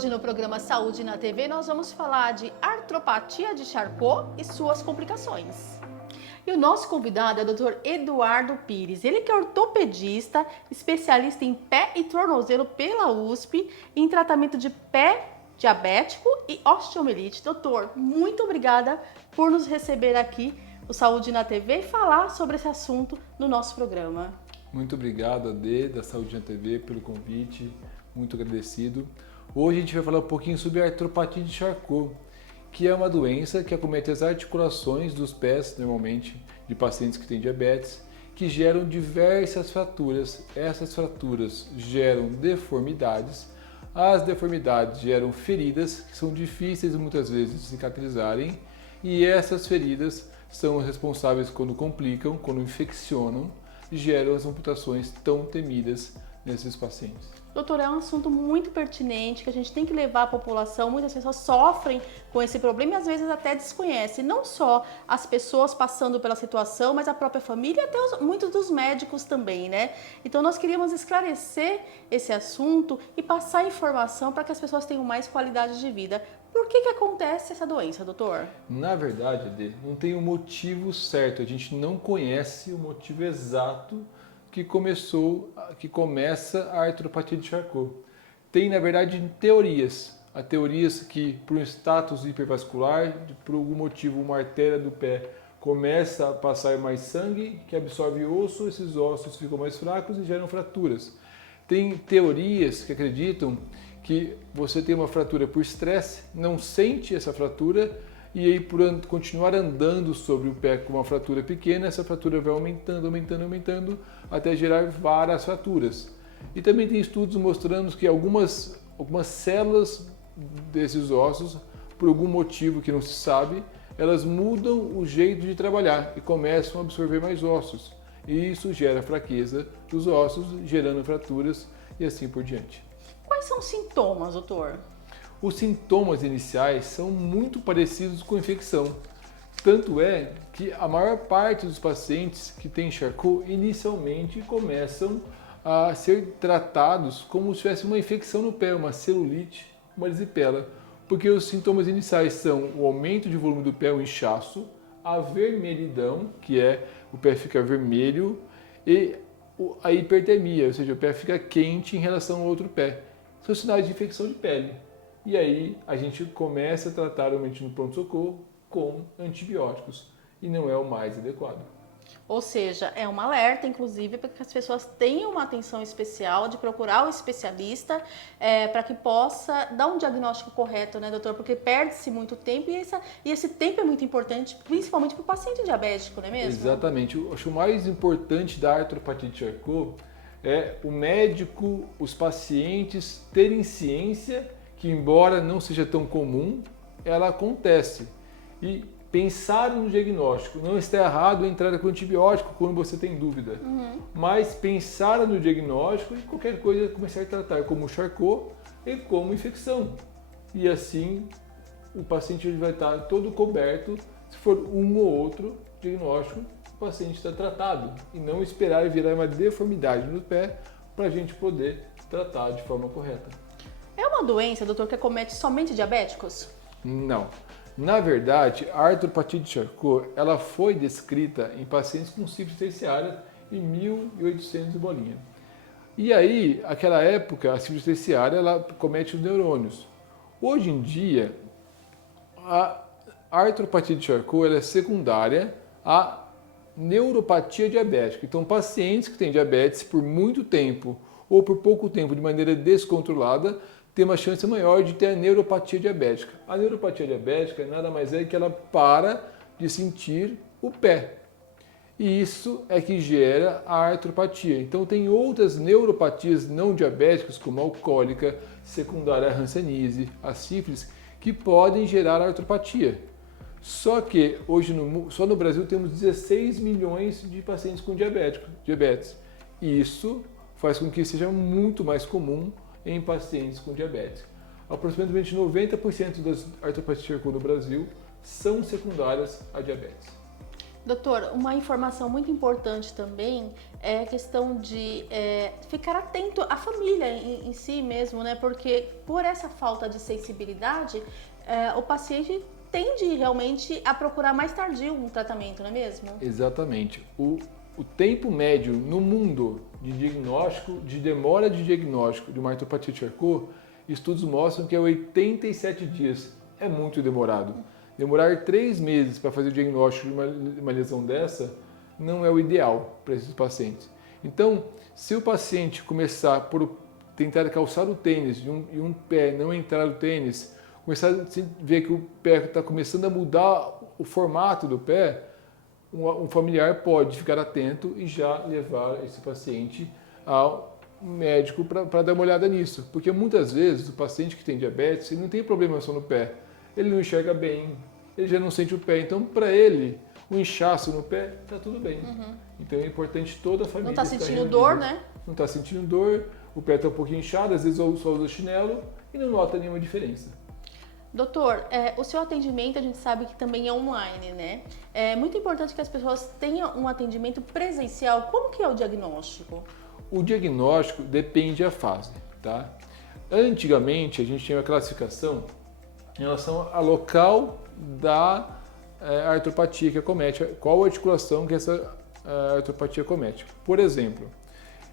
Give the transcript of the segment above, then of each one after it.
Hoje no programa Saúde na TV nós vamos falar de artropatia de Charcot e suas complicações. E o nosso convidado é o Dr. Eduardo Pires. Ele que é ortopedista, especialista em pé e tornozelo pela USP, em tratamento de pé diabético e osteomielite. Doutor, muito obrigada por nos receber aqui no Saúde na TV e falar sobre esse assunto no nosso programa. Muito obrigado, Ade, da Saúde na TV, pelo convite. Muito agradecido. Hoje a gente vai falar um pouquinho sobre a artropatia de Charcot, que é uma doença que acomete as articulações dos pés, normalmente, de pacientes que têm diabetes, que geram diversas fraturas. Essas fraturas geram deformidades. As deformidades geram feridas, que são difíceis muitas vezes de cicatrizarem, e essas feridas são responsáveis quando complicam, quando infeccionam, geram as amputações tão temidas nesses pacientes. Doutor, é um assunto muito pertinente que a gente tem que levar à população. Muitas pessoas sofrem com esse problema e às vezes até desconhecem. Não só as pessoas passando pela situação, mas a própria família e até muitos dos médicos também, né? Então nós queríamos esclarecer esse assunto e passar informação para que as pessoas tenham mais qualidade de vida. Por que acontece essa doença, doutor? Na verdade, Ade, não tem um motivo certo. A gente não conhece o motivo exato que começa a artropatia de Charcot. Tem, na verdade, teorias. Há teorias que, por um status hipervascular, por algum motivo, uma artéria do pé começa a passar mais sangue, que absorve osso, esses ossos ficam mais fracos e geram fraturas. Tem teorias que acreditam que você tem uma fratura por estresse, não sente essa fratura, e aí por continuar andando sobre o pé com uma fratura pequena, essa fratura vai aumentando, até gerar várias fraturas. E também tem estudos mostrando que algumas células desses ossos, por algum motivo que não se sabe, elas mudam o jeito de trabalhar e começam a absorver mais ossos. E isso gera fraqueza dos ossos, gerando fraturas e assim por diante. Quais são os sintomas, doutor? Os sintomas iniciais são muito parecidos com infecção. Tanto é que a maior parte dos pacientes que têm Charcot inicialmente começam a ser tratados como se tivesse uma infecção no pé, uma celulite, uma erisipela, porque os sintomas iniciais são o aumento de volume do pé, o inchaço, a vermelhidão, que é o pé fica vermelho, e a hipertermia, ou seja, o pé fica quente em relação ao outro pé. São sinais de infecção de pele. E aí a gente começa a tratar realmente no pronto-socorro com antibióticos e não é o mais adequado. Ou seja, é um alerta, inclusive, para que as pessoas tenham uma atenção especial de procurar o especialista para que possa dar um diagnóstico correto, né, doutor? Porque perde-se muito tempo e esse tempo é muito importante, principalmente para o paciente diabético, não é mesmo? Exatamente. Eu acho que o mais importante da artropatia de Charcot é o médico, os pacientes terem ciência que, embora não seja tão comum, ela acontece. E pensar no diagnóstico. Não está errado entrar com antibiótico quando você tem dúvida. Mas pensar no diagnóstico e qualquer coisa começar a tratar como Charcot e como infecção. E assim o paciente vai estar todo coberto. Se for um ou outro diagnóstico, o paciente está tratado. E não esperar virar uma deformidade no pé para a gente poder tratar de forma correta. É uma doença, doutor, que acomete somente diabéticos? Não. Na verdade, a artropatia de Charcot ela foi descrita em pacientes com sífilis terciária em 1800 e bolinha. E aí, naquela época, a sífilis terciária ela comete os neurônios. Hoje em dia, a artropatia de Charcot ela é secundária à neuropatia diabética. Então, pacientes que têm diabetes por muito tempo ou por pouco tempo de maneira descontrolada tem uma chance maior de ter a neuropatia diabética. A neuropatia diabética nada mais é que ela para de sentir o pé. E isso é que gera a artropatia. Então tem outras neuropatias não diabéticas, como a alcoólica, secundária à hanseníase, a sífilis, que podem gerar artropatia. Só que hoje só no Brasil temos 16 milhões de pacientes com diabetes. E isso faz com que seja muito mais comum em pacientes com diabetes. Aproximadamente 90% das artropatias de Charcot no Brasil são secundárias a diabetes. Doutor, uma informação muito importante também é a questão de ficar atento à família em si mesmo, né? Porque por essa falta de sensibilidade, o paciente tende realmente a procurar mais tardio um tratamento, não é mesmo? Exatamente. O tempo médio no mundo de diagnóstico, de demora de diagnóstico de uma artropatia de Charcot, estudos mostram que é 87 dias. É muito demorado. Demorar 3 meses para fazer o diagnóstico de uma lesão dessa não é o ideal para esses pacientes. Então, se o paciente começar por tentar calçar o tênis e um pé não entrar no tênis, começar a ver que o pé está começando a mudar o formato do pé, um familiar pode ficar atento e já levar esse paciente ao médico para dar uma olhada nisso. Porque muitas vezes o paciente que tem diabetes ele não tem problema só no pé, ele não enxerga bem, ele já não sente o pé. Então, para ele, o inchaço no pé está tudo bem. Então é importante toda a família. Não está sentindo dor, né? Não está sentindo dor, o pé está um pouquinho inchado, às vezes só usa chinelo e não nota nenhuma diferença. Doutor, o seu atendimento a gente sabe que também é online, né? É muito importante que as pessoas tenham um atendimento presencial. Como que é o diagnóstico? O diagnóstico depende da fase, tá? Antigamente a gente tinha uma classificação em relação ao local da artropatia que acomete, qual articulação que essa artropatia acomete. Por exemplo,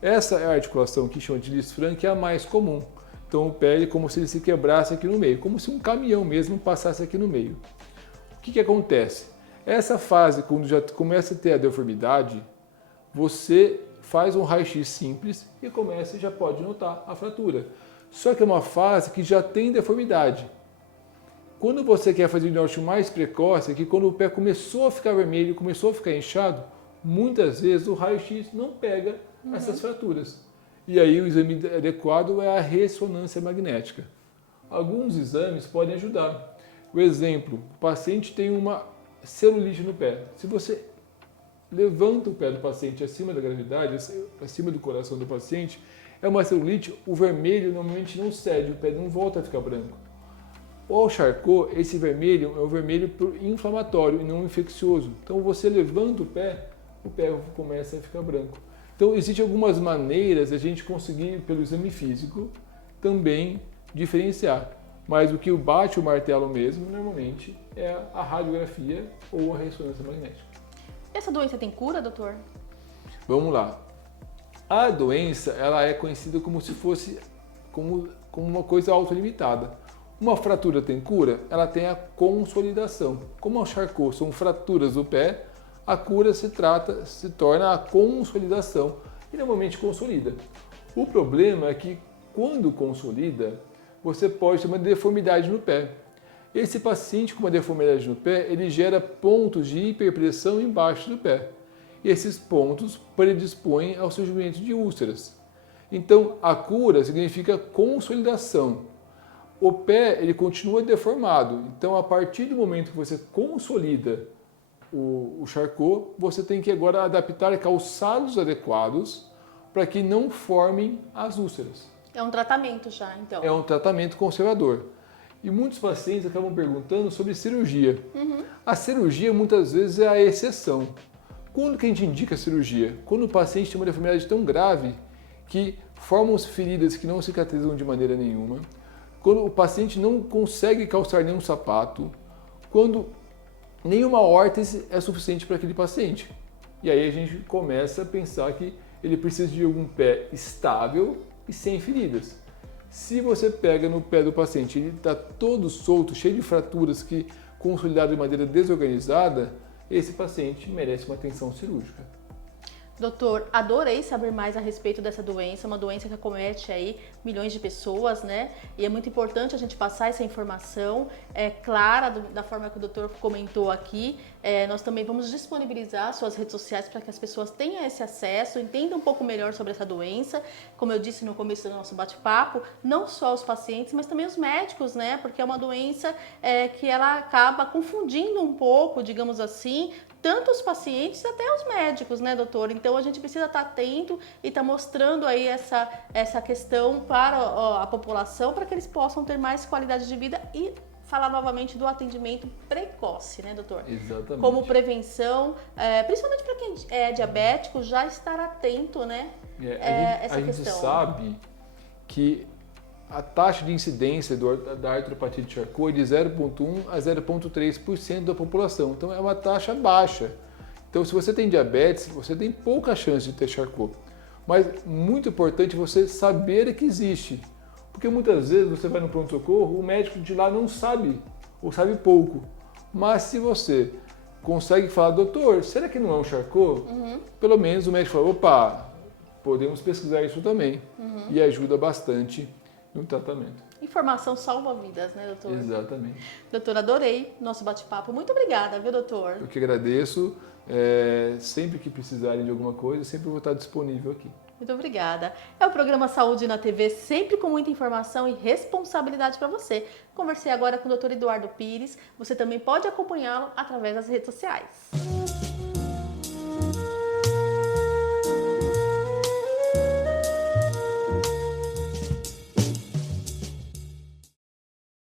essa articulação que chama de Lisfranc que é a mais comum. Então o pé é como se ele se quebrasse aqui no meio, como se um caminhão mesmo passasse aqui no meio. O que acontece? Essa fase, quando já começa a ter a deformidade, você faz um raio-x simples e já pode notar a fratura. Só que é uma fase que já tem deformidade. Quando você quer fazer o diagnóstico mais precoce, é que quando o pé começou a ficar vermelho, começou a ficar inchado, muitas vezes o raio-x não pega essas fraturas. E aí o exame adequado é a ressonância magnética. Alguns exames podem ajudar. O exemplo, o paciente tem uma celulite no pé. Se você levanta o pé do paciente acima da gravidade, acima do coração do paciente, é uma celulite, o vermelho normalmente não cede, o pé não volta a ficar branco. O Charcot, esse vermelho é o vermelho inflamatório e não infeccioso. Então você levanta o pé começa a ficar branco. Então, existem algumas maneiras de a gente conseguir, pelo exame físico, também diferenciar. Mas o que bate o martelo mesmo, normalmente, é a radiografia ou a ressonância magnética. Essa doença tem cura, doutor? Vamos lá. A doença, ela é conhecida como se fosse como uma coisa autolimitada. Uma fratura tem cura? Ela tem a consolidação. Como o Charcot são fraturas do pé, a cura se torna a consolidação e normalmente consolida. O problema é que quando consolida, você pode ter uma deformidade no pé. Esse paciente com uma deformidade no pé, ele gera pontos de hiperpressão embaixo do pé. E esses pontos predispõem ao surgimento de úlceras. Então, a cura significa consolidação. O pé, ele continua deformado. Então, a partir do momento que você consolida o Charcot, você tem que agora adaptar calçados adequados para que não formem as úlceras. É um tratamento já, então. É um tratamento conservador. E muitos pacientes acabam perguntando sobre cirurgia. A cirurgia muitas vezes é a exceção. Quando que a gente indica a cirurgia? Quando o paciente tem uma deformidade tão grave que formam feridas que não cicatrizam de maneira nenhuma, quando o paciente não consegue calçar nenhum sapato, quando nenhuma órtese é suficiente para aquele paciente. E aí a gente começa a pensar que ele precisa de algum pé estável e sem feridas. Se você pega no pé do paciente, ele está todo solto, cheio de fraturas que consolidado de maneira desorganizada, esse paciente merece uma atenção cirúrgica. Doutor, adorei saber mais a respeito dessa doença, uma doença que acomete aí milhões de pessoas, né? E é muito importante a gente passar essa informação clara da forma que o doutor comentou aqui. Nós também vamos disponibilizar suas redes sociais para que as pessoas tenham esse acesso, entendam um pouco melhor sobre essa doença. Como eu disse no começo do nosso bate-papo, não só os pacientes, mas também os médicos, né? Porque é uma doença que ela acaba confundindo um pouco, digamos assim, tanto os pacientes até os médicos, né, doutor? Então a gente precisa estar atento e estar mostrando aí essa questão para a população, para que eles possam ter mais qualidade de vida e falar novamente do atendimento precoce, né, doutor? Exatamente. Como prevenção, principalmente para quem é diabético, já estar atento, né? A gente sabe que a taxa de incidência da artropatia de Charcot é de 0,1 a 0,3% da população. Então é uma taxa baixa. Então se você tem diabetes, você tem pouca chance de ter Charcot. Mas muito importante você saber que existe. Porque muitas vezes você vai no pronto-socorro, o médico de lá não sabe, ou sabe pouco. Mas se você consegue falar, doutor, será que não é um Charcot? Pelo menos o médico fala, opa, podemos pesquisar isso também. E ajuda bastante no tratamento. Informação salva vidas, né, doutor? Exatamente. Doutor, adorei nosso bate-papo. Muito obrigada, viu, doutor? Eu que agradeço. Sempre que precisarem de alguma coisa, sempre vou estar disponível aqui. Muito obrigada. É o programa Saúde na TV, sempre com muita informação e responsabilidade para você. Conversei agora com o Dr. Eduardo Pires. Você também pode acompanhá-lo através das redes sociais.